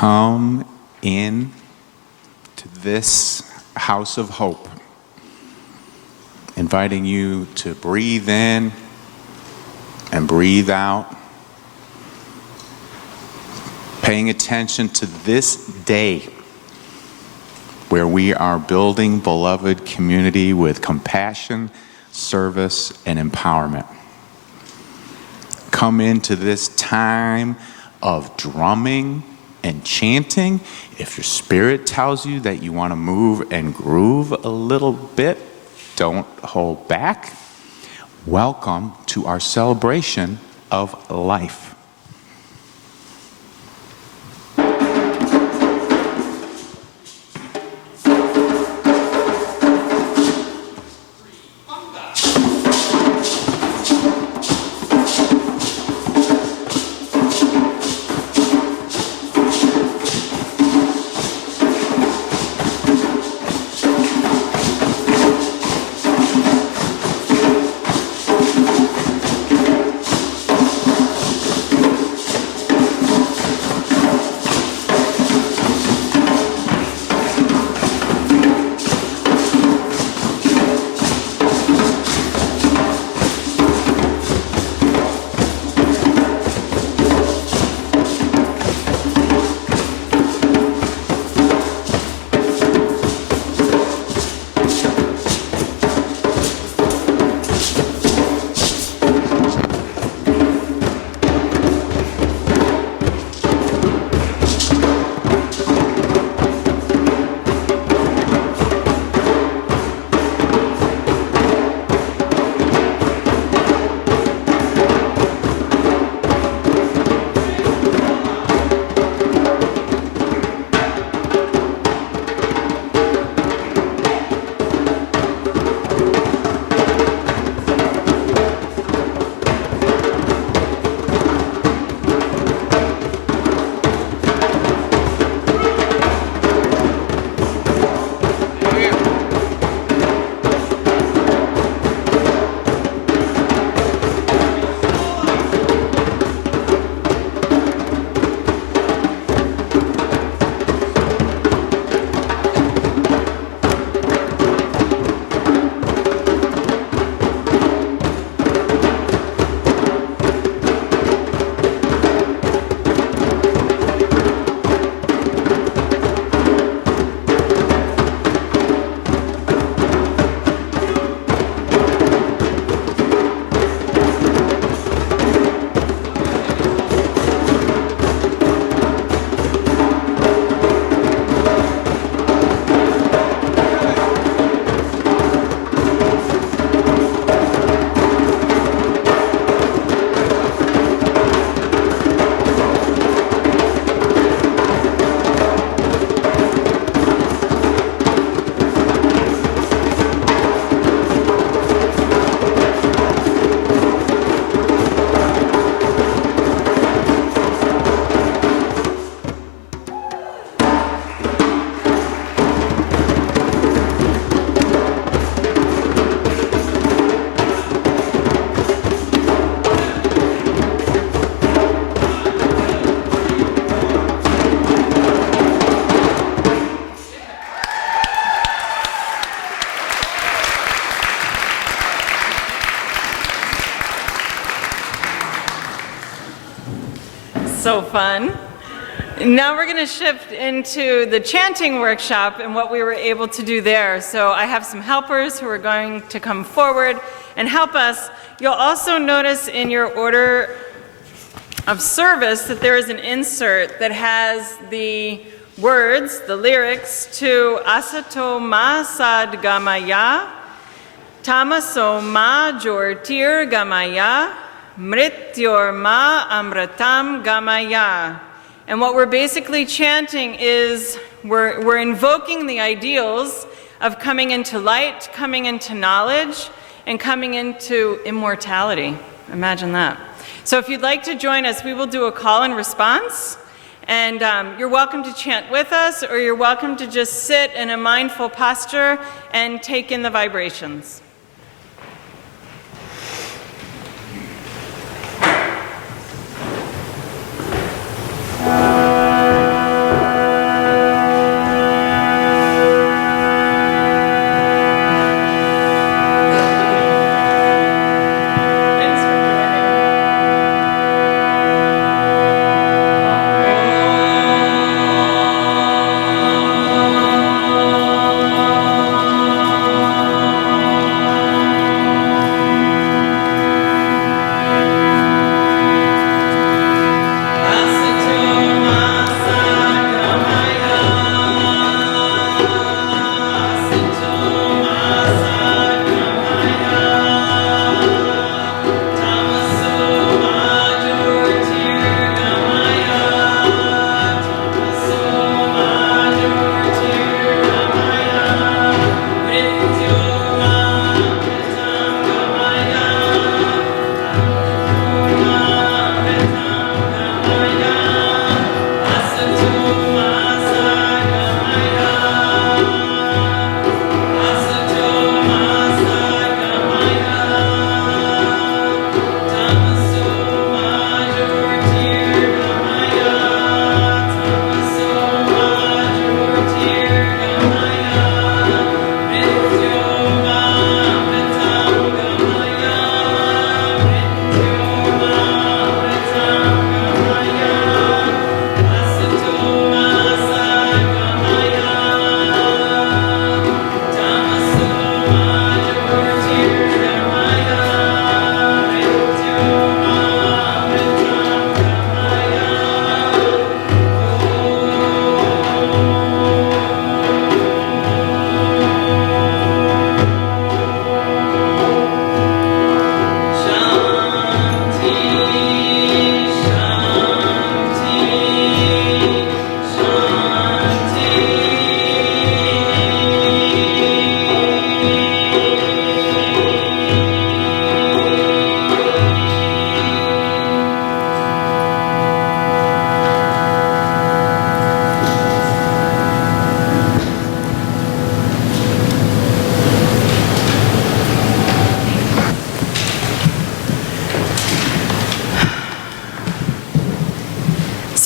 come in to this house of hope, inviting you to breathe in and breathe out, paying attention to this day where we are building beloved community with compassion, service, and empowerment. Come into this time of drumming and chanting. If your spirit tells you that you want to move and groove a little bit, don't hold back. Welcome to our celebration of life. So fun. Now we're going to shift into the chanting workshop and what we were able to do there. So I have some helpers who are going to come forward and help us. You'll also notice in your order of service that there is an insert that has the words, the lyrics to Asato Ma Sad Gamaya, Tamaso Ma Jortir Gamaya, Mrityor Ma Amratam Gamaya. And what we're basically chanting is we're invoking the ideals of coming into light, coming into knowledge, and coming into immortality. Imagine that. So if you'd like to join us, we will do a call and response. And you're welcome to chant with us, or you're welcome to just sit in a mindful posture and take in the vibrations.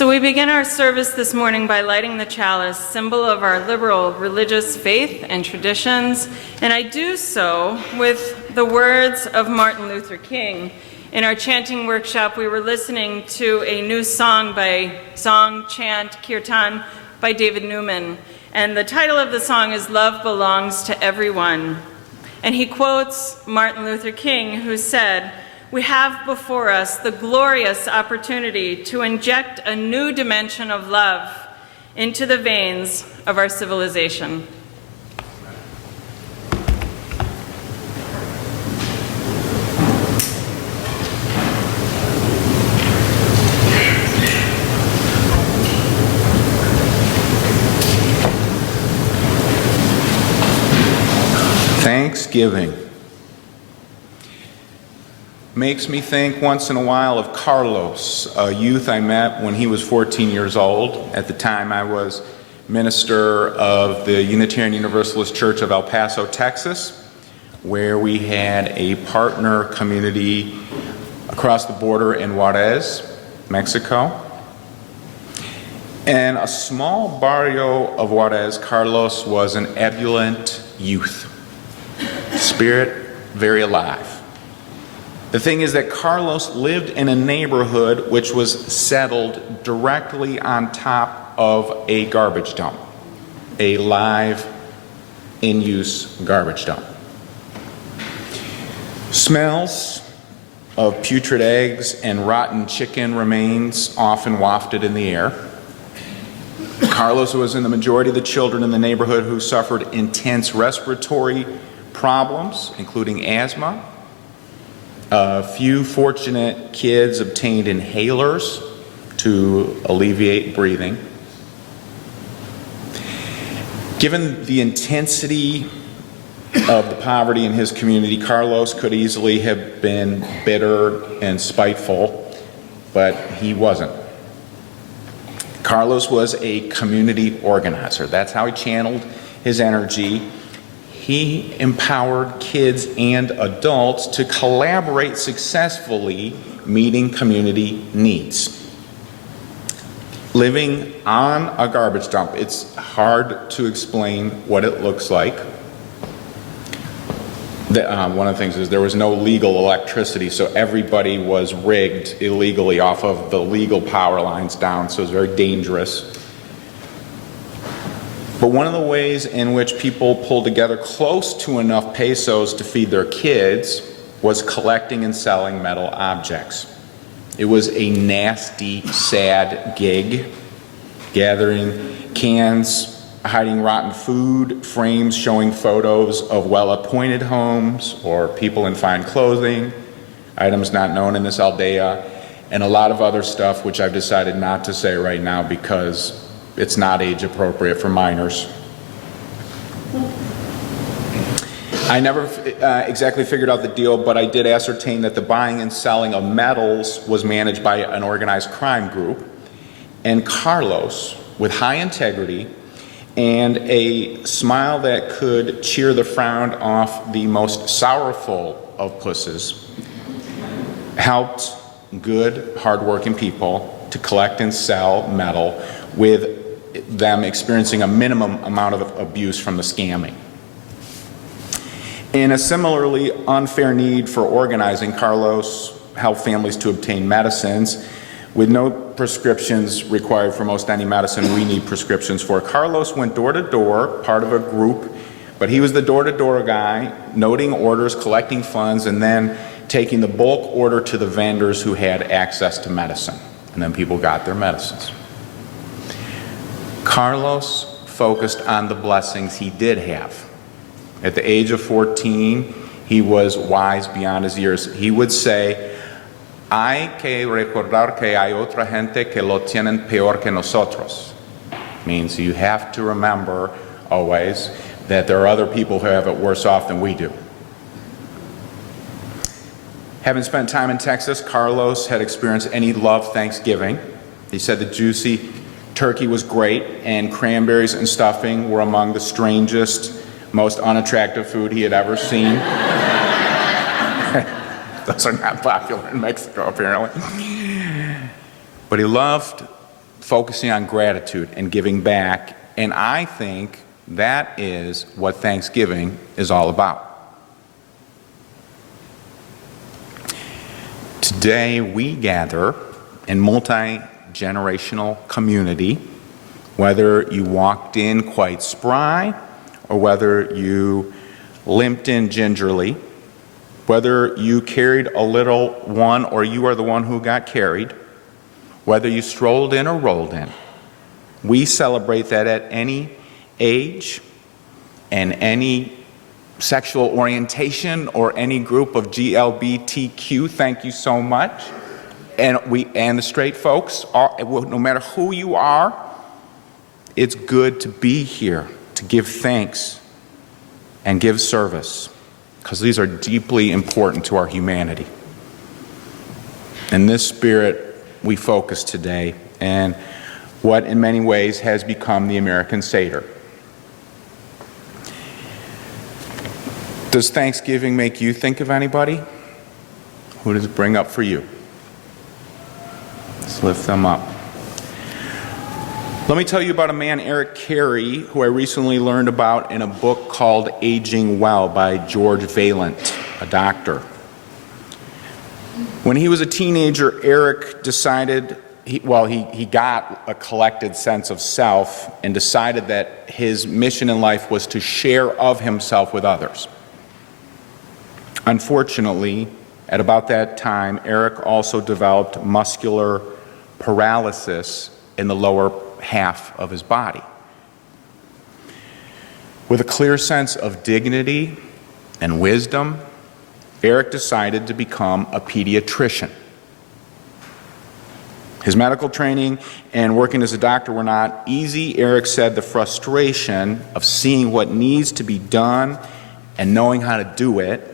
So we begin our service this morning by lighting the chalice, symbol of our liberal religious faith and traditions, and I do so with the words of Martin Luther King. In our chanting workshop, we were listening to a new song, chant, kirtan, by David Newman, and the title of the song is Love Belongs to Everyone. And he quotes Martin Luther King, who said, "We have before us the glorious opportunity to inject a new dimension of love into the veins of our civilization." Thanksgiving makes me think once in a while of Carlos, a youth I met when he was 14 years old. At the time, I was minister of the Unitarian Universalist Church of El Paso, Texas, where we had a partner community across the border in Juarez, Mexico. In a small barrio of Juarez, Carlos was an ebullient youth, spirit very alive. The thing is that Carlos lived in a neighborhood which was settled directly on top of a garbage dump, a live, in-use garbage dump. Smells of putrid eggs and rotten chicken remains often wafted in the air. Carlos was in the majority of the children in the neighborhood who suffered intense respiratory problems, including asthma. A few fortunate kids obtained inhalers to alleviate breathing. Given the intensity of the poverty in his community, Carlos could easily have been bitter and spiteful, but he wasn't. Carlos was a community organizer. That's how he channeled his energy. He empowered kids and adults to collaborate successfully, meeting community needs. Living on a garbage dump, it's hard to explain what it looks like. One of the things is there was no legal electricity, so everybody was rigged illegally off of the legal power lines down, so it was very dangerous. But one of the ways in which people pulled together close to enough pesos to feed their kids was collecting and selling metal objects. It was a nasty, sad gig, gathering cans, hiding rotten food, frames showing photos of well-appointed homes or people in fine clothing, items not known in this aldea, and a lot of other stuff which I've decided not to say right now because it's not age appropriate for minors. I never exactly figured out the deal, but I did ascertain that the buying and selling of metals was managed by an organized crime group. And Carlos, with high integrity and a smile that could cheer the frown off the most sorrowful of pusses, helped good, hardworking people to collect and sell metal with them experiencing a minimum amount of abuse from the scamming. In a similarly unfair need for organizing, Carlos helped families to obtain medicines. With no prescriptions required for most any medicine we need prescriptions for, Carlos went door to door, part of a group, but he was the door-to-door guy, noting orders, collecting funds, and then taking the bulk order to the vendors who had access to medicine. And then people got their medicines. Carlos focused on the blessings he did have. At the age of 14, he was wise beyond his years. He would say, "Hay que recordar que hay otra gente que lo tienen peor que nosotros." Means you have to remember always that there are other people who have it worse off than we do. Having spent time in Texas, Carlos had experienced any love Thanksgiving. He said the juicy turkey was great, and cranberries and stuffing were among the strangest, most unattractive food he had ever seen. Those are not popular in Mexico, apparently. But he loved focusing on gratitude and giving back, and I think that is what Thanksgiving is all about. Today we gather in multi-generational community, whether you walked in quite spry or whether you limped in gingerly, whether you carried a little one or you are the one who got carried, whether you strolled in or rolled in. We celebrate that at any age and any sexual orientation or any group of GLBTQ. Thank you so much. And the straight folks, no matter who you are, it's good to be here, to give thanks and give service, because these are deeply important to our humanity. In this spirit, we focus today, and what in many ways has become the American Seder. Does Thanksgiving make you think of anybody? Who does it bring up for you? Let's lift them up. Let me tell you about a man, Eric Carey, who I recently learned about in a book called Aging Well by George Vaillant, a doctor. When he was a teenager, Eric decided, he got a collected sense of self and decided that his mission in life was to share of himself with others. Unfortunately, at about that time, Eric also developed muscular paralysis in the lower half of his body. With a clear sense of dignity and wisdom, Eric decided to become a pediatrician. His medical training and working as a doctor were not easy. Eric said the frustration of seeing what needs to be done and knowing how to do it,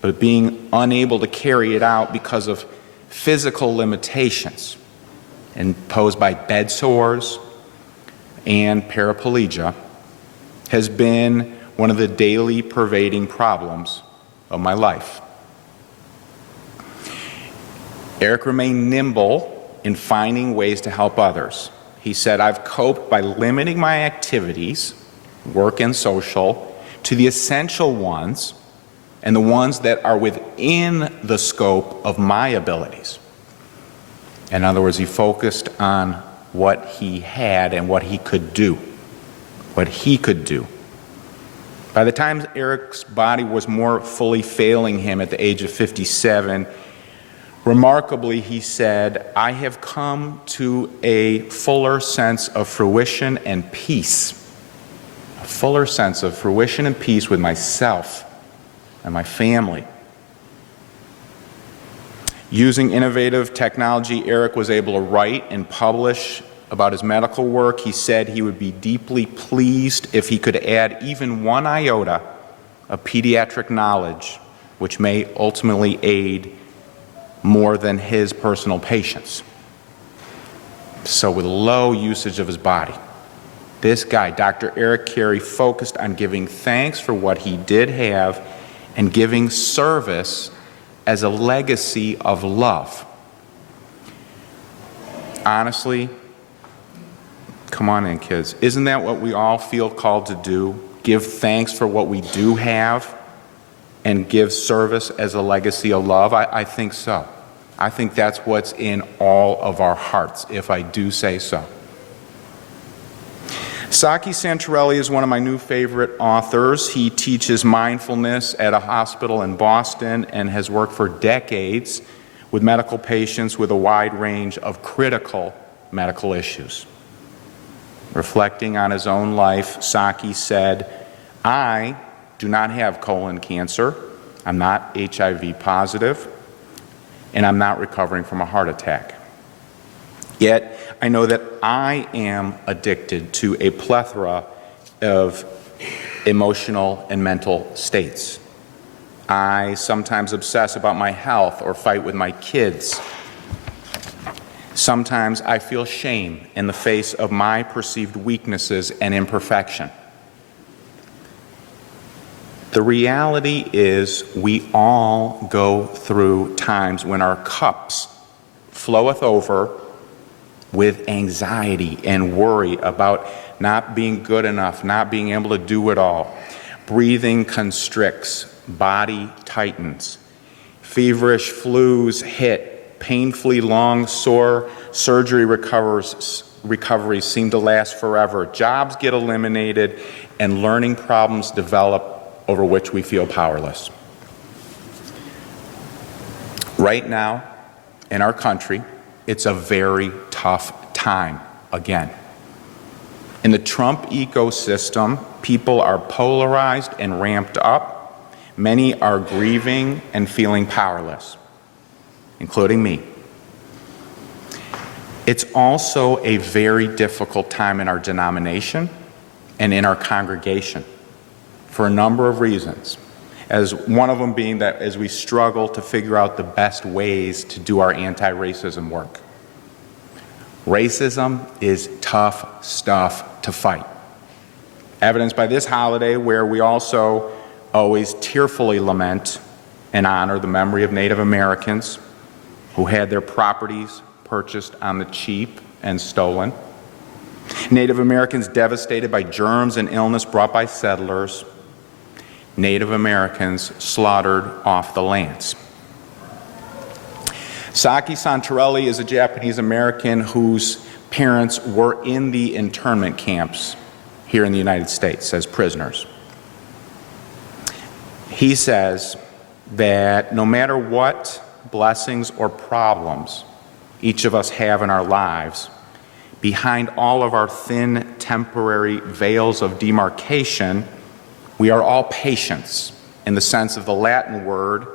but being unable to carry it out because of physical limitations imposed by bed sores and paraplegia, has been one of the daily pervading problems of my life. Eric remained nimble in finding ways to help others. He said, "I've coped by limiting my activities, work and social, to the essential ones and the ones that are within the scope of my abilities." In other words, he focused on what he had and what he could do. What he could do. By the time Eric's body was more fully failing him at the age of 57, remarkably, he said, "I have come to a fuller sense of fruition and peace." A fuller sense of fruition and peace with myself and my family. Using innovative technology, Eric was able to write and publish about his medical work. He said he would be deeply pleased if he could add even one iota of pediatric knowledge, which may ultimately aid more than his personal patients. So with low usage of his body, this guy, Dr. Eric Carey, focused on giving thanks for what he did have and giving service as a legacy of love. Honestly, come on in, kids. Isn't that what we all feel called to do? Give thanks for what we do have and give service as a legacy of love? I think so. I think that's what's in all of our hearts, if I do say so. Saki Santorelli is one of my new favorite authors. He teaches mindfulness at a hospital in Boston and has worked for decades with medical patients with a wide range of critical medical issues. Reflecting on his own life, Saki said, "I do not have colon cancer, I'm not HIV positive, and I'm not recovering from a heart attack. Yet, I know that I am addicted to a plethora of emotional and mental states. I sometimes obsess about my health or fight with my kids. Sometimes I feel shame in the face of my perceived weaknesses and imperfection. The reality is we all go through times when our cups floweth over with anxiety and worry about not being good enough, not being able to do it all. Breathing constricts, body tightens. Feverish flus hit, painfully long, sore surgery recoveries seem to last forever. Jobs get eliminated, and learning problems develop over which we feel powerless. Right now, in our country, it's a very tough time again. In the Trump ecosystem, people are polarized and ramped up. Many are grieving and feeling powerless, including me. It's also a very difficult time in our denomination and in our congregation for a number of reasons. As one of them being that as we struggle to figure out the best ways to do our anti-racism work. Racism is tough stuff to fight. Evidenced by this holiday, where we also always tearfully lament and honor the memory of Native Americans who had their properties purchased on the cheap and stolen. Native Americans devastated by germs and illness brought by settlers. Native Americans slaughtered off the lands. Saki Santorelli is a Japanese American whose parents were in the internment camps here in the United States as prisoners. He says that no matter what blessings or problems each of us have in our lives, behind all of our thin, temporary veils of demarcation, we are all patients in the sense of the Latin word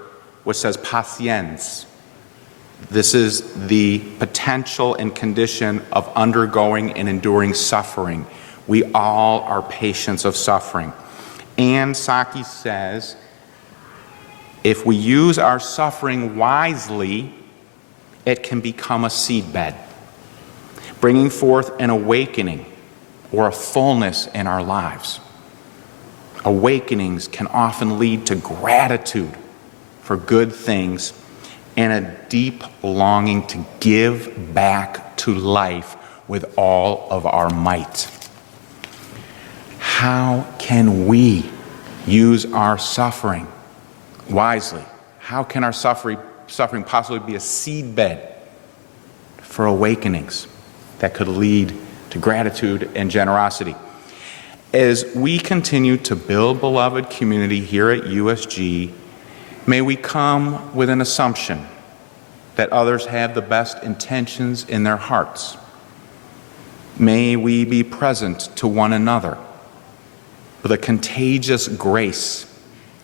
which says patiens. This is the potential and condition of undergoing and enduring suffering. We all are patients of suffering. And Saki says, if we use our suffering wisely, it can become a seedbed, bringing forth an awakening or a fullness in our lives. Awakenings can often lead to gratitude for good things and a deep longing to give back to life with all of our might. How can we use our suffering wisely? How can our suffering possibly be a seedbed for awakenings that could lead to gratitude and generosity? As we continue to build beloved community here at USG, may we come with an assumption that others have the best intentions in their hearts. May we be present to one another with a contagious grace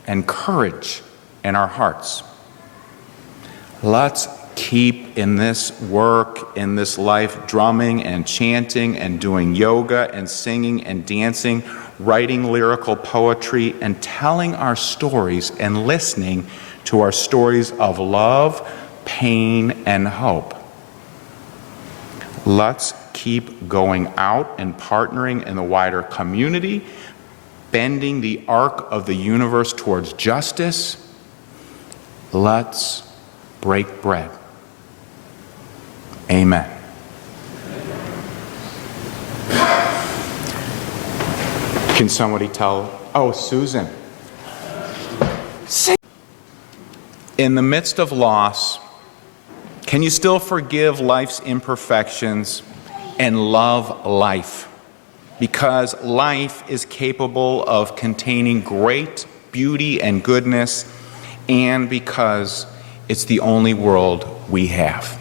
and courage in our hearts. Let's keep in this work, in this life, drumming and chanting and doing yoga and singing and dancing, writing lyrical poetry and telling our stories and listening to our stories of love, pain, and hope. Let's keep going out and partnering in the wider community, bending the arc of the universe towards justice. Let's break bread. Amen. Can somebody tell? Oh, Susan. In the midst of loss, can you still forgive life's imperfections and love life? Because life is capable of containing great beauty and goodness, and because it's the only world we have.